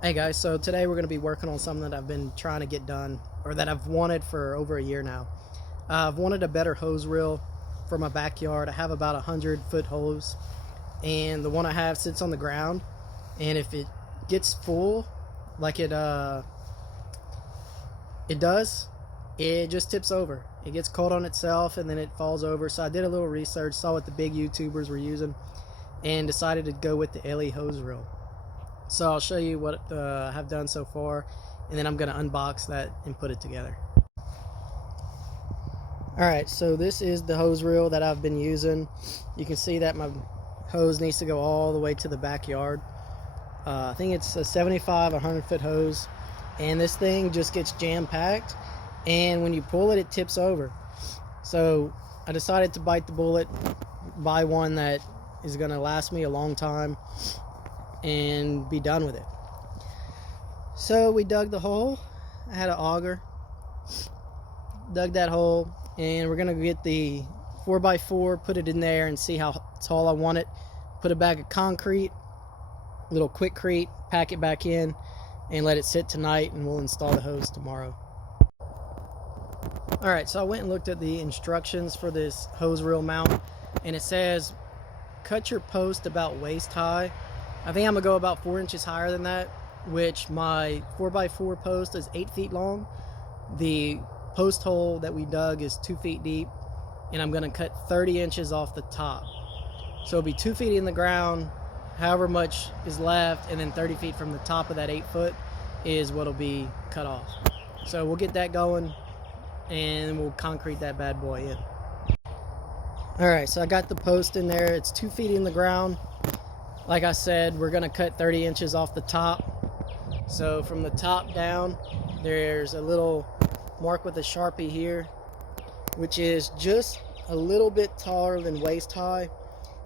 Hey guys, so today we're going to be working on something that I've been trying to get done, or that I've wanted for over a year now. I've wanted a better hose reel for my backyard. I have about 100-foot hose, and the one I have sits on the ground, and if it gets full, like it does, it just tips over. It gets caught on itself and then it falls over. So I did a little research, saw what the big YouTubers were using, and decided to go with the Eley hose reel. So I'll show you what I have done so far, and then I'm going to unbox that and put it together. Alright, so this is the hose reel that I've been using. You can see that my hose needs to go all the way to the backyard. I think it's a 75 100-foot hose, and this thing just gets jam-packed, and when you pull it, it tips over. So I decided to bite the bullet, buy one that is going to last me a long time, and be done with it. So we dug the hole. I had an auger, dug that hole, and we're gonna get the 4x4, put it in there and see how tall I want it. Put a bag of concrete, a little Quickcrete, pack it back in, and let it sit tonight, and we'll install the hose tomorrow. Alright, so I went and looked at the instructions for this hose reel mount, and it says cut your post about waist high. I think I'm gonna go about 4 inches higher than that, which my 4x4 post is 8 feet long. The post hole that we dug is 2 feet deep, and I'm gonna cut 30 inches off the top. So it'll be 2 feet in the ground, however much is left, and then 30 feet from the top of that 8 foot is what'll be cut off. So we'll get that going, and we'll concrete that bad boy in. Alright, so I got the post in there. It's 2 feet in the ground. Like I said, we're gonna cut 30 inches off the top. So from the top down, there's a little mark with a Sharpie here, which is just a little bit taller than waist high.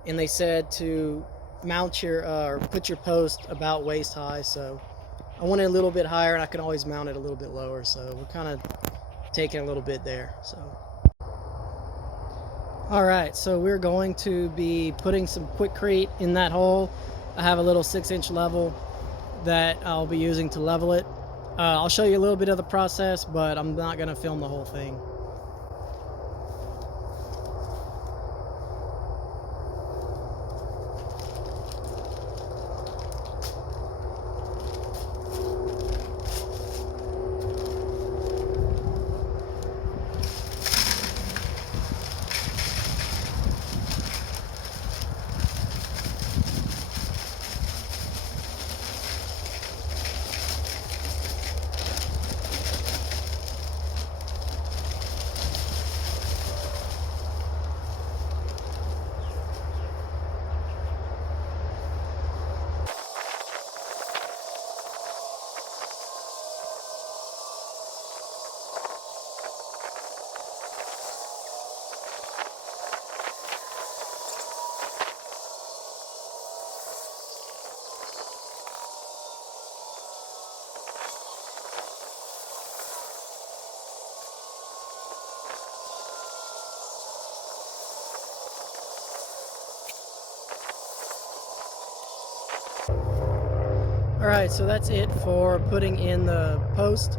And they said to mount your, or put your post about waist high. So I want it a little bit higher, and I can always mount it a little bit lower. So we're kind of taking a little bit there. So. Alright, so we're going to be putting some Quickcrete in that hole. I have a little 6-inch level that I'll be using to level it. I'll show you a little bit of the process, but I'm not going to film the whole thing. Alright, so that's it for putting in the post.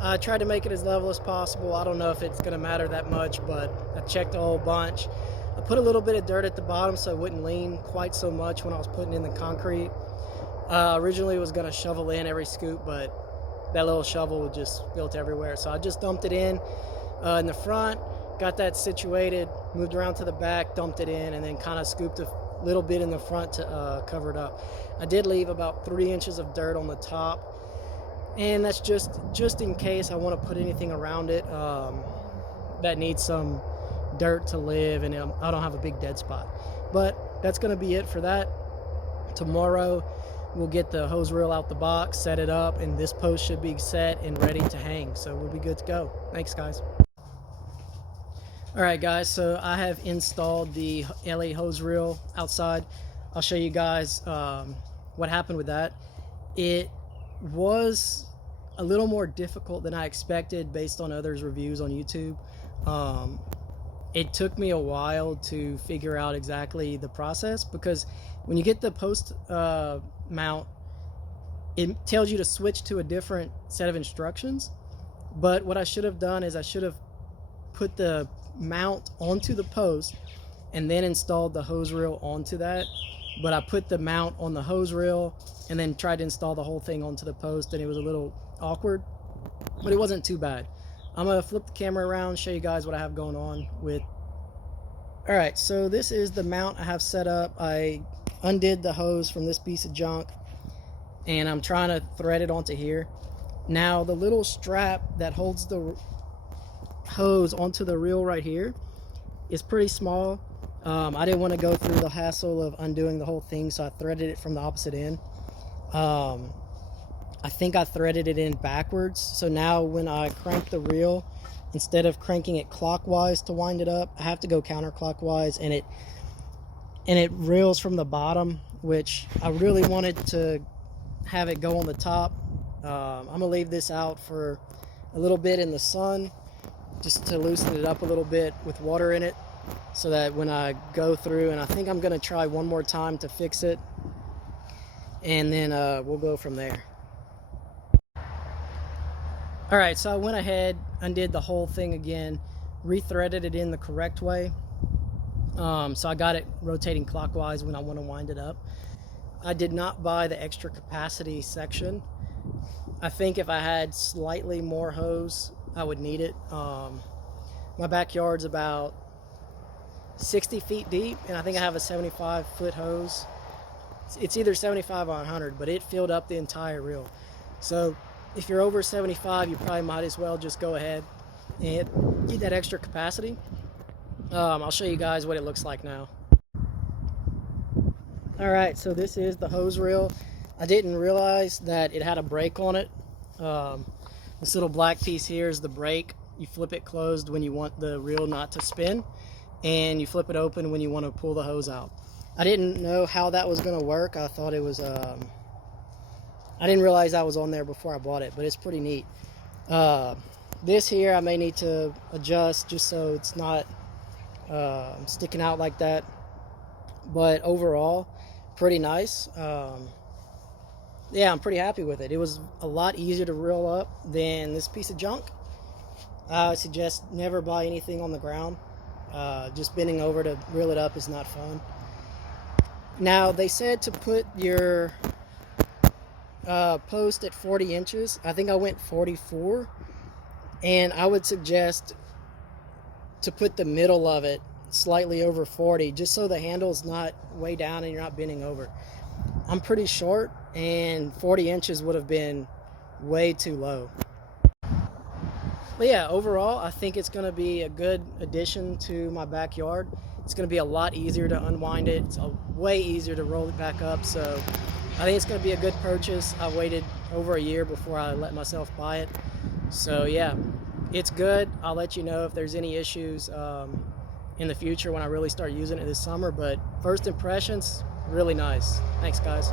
I tried to make it as level as possible. I don't know if it's going to matter that much, but I checked a whole bunch. I put a little bit of dirt at the bottom so it wouldn't lean quite so much when I was putting in the concrete. Originally was going to shovel in every scoop, but that little shovel was just built everywhere. So I just dumped it in the front, got that situated, moved around to the back, dumped it in, and then kind of scooped a little bit in the front to cover it up. I did leave about 3 inches of dirt on the top, and that's just in case I want to put anything around it that needs some dirt to live, and I don't have a big dead spot. But that's going to be it for that. Tomorrow we'll get the hose reel out the box, set it up, and this post should be set and ready to hang, so we'll be good to go. Thanks, guys. Alright guys, so I have installed the Eley hose reel outside. I'll show you guys what happened with that. It was a little more difficult than I expected based on others' reviews on YouTube. It took me a while to figure out exactly the process, because when you get the post mount, it tells you to switch to a different set of instructions. But what I should have done is I should have put the mount onto the post and then installed the hose reel onto that. But I put the mount on the hose reel and then tried to install the whole thing onto the post, and it was a little awkward, but it wasn't too bad. I'm gonna flip the camera around, show you guys what I have going on with. All right, so this is the mount I have set up. I undid the hose from this piece of junk, and I'm trying to thread it onto here. Now the little strap that holds the hose onto the reel right here is pretty small. I didn't want to go through the hassle of undoing the whole thing, so I threaded it from the opposite end. I think I threaded it in backwards, so now when I crank the reel, instead of cranking it clockwise to wind it up, I have to go counterclockwise, and it reels from the bottom, which I really wanted to have it go on the top. I'm gonna leave this out for a little bit in the sun just to loosen it up a little bit with water in it, so that when I go through, and I think I'm gonna try one more time to fix it, and then we'll go from there. All right, so I went ahead, undid the whole thing again, rethreaded it in the correct way. So I got it rotating clockwise when I want to wind it up. I did not buy the extra capacity section. I think if I had slightly more hose, I would need it. My backyard's about 60 feet deep, and I think I have a 75-foot hose. It's either 75 or 100, but it filled up the entire reel. So if you're over 75, you probably might as well just go ahead and get that extra capacity. I'll show you guys what it looks like now. All right, so this is the hose reel. I didn't realize that it had a brake on it. This little black piece here is the brake. You flip it closed when you want the reel not to spin, and you flip it open when you want to pull the hose out. I didn't know how that was going to work. I thought it was, I didn't realize that was on there before I bought it, but it's pretty neat. This here I may need to adjust just so it's not sticking out like that. But overall, pretty nice. Yeah, I'm pretty happy with it. It was a lot easier to reel up than this piece of junk. I would suggest never buy anything on the ground. Just bending over to reel it up is not fun. Now, they said to put your post at 40 inches. I think I went 44. And I would suggest to put the middle of it slightly over 40, just so the handle's not way down and you're not bending over. I'm pretty short, and 40 inches would have been way too low. But yeah, overall, I think it's going to be a good addition to my backyard. It's going to be a lot easier to unwind it. It's way easier to roll it back up. So I think it's going to be a good purchase. I waited over a year before I let myself buy it. So yeah, it's good. I'll let you know if there's any issues in the future when I really start using it this summer. But first impressions, really nice. Thanks, guys.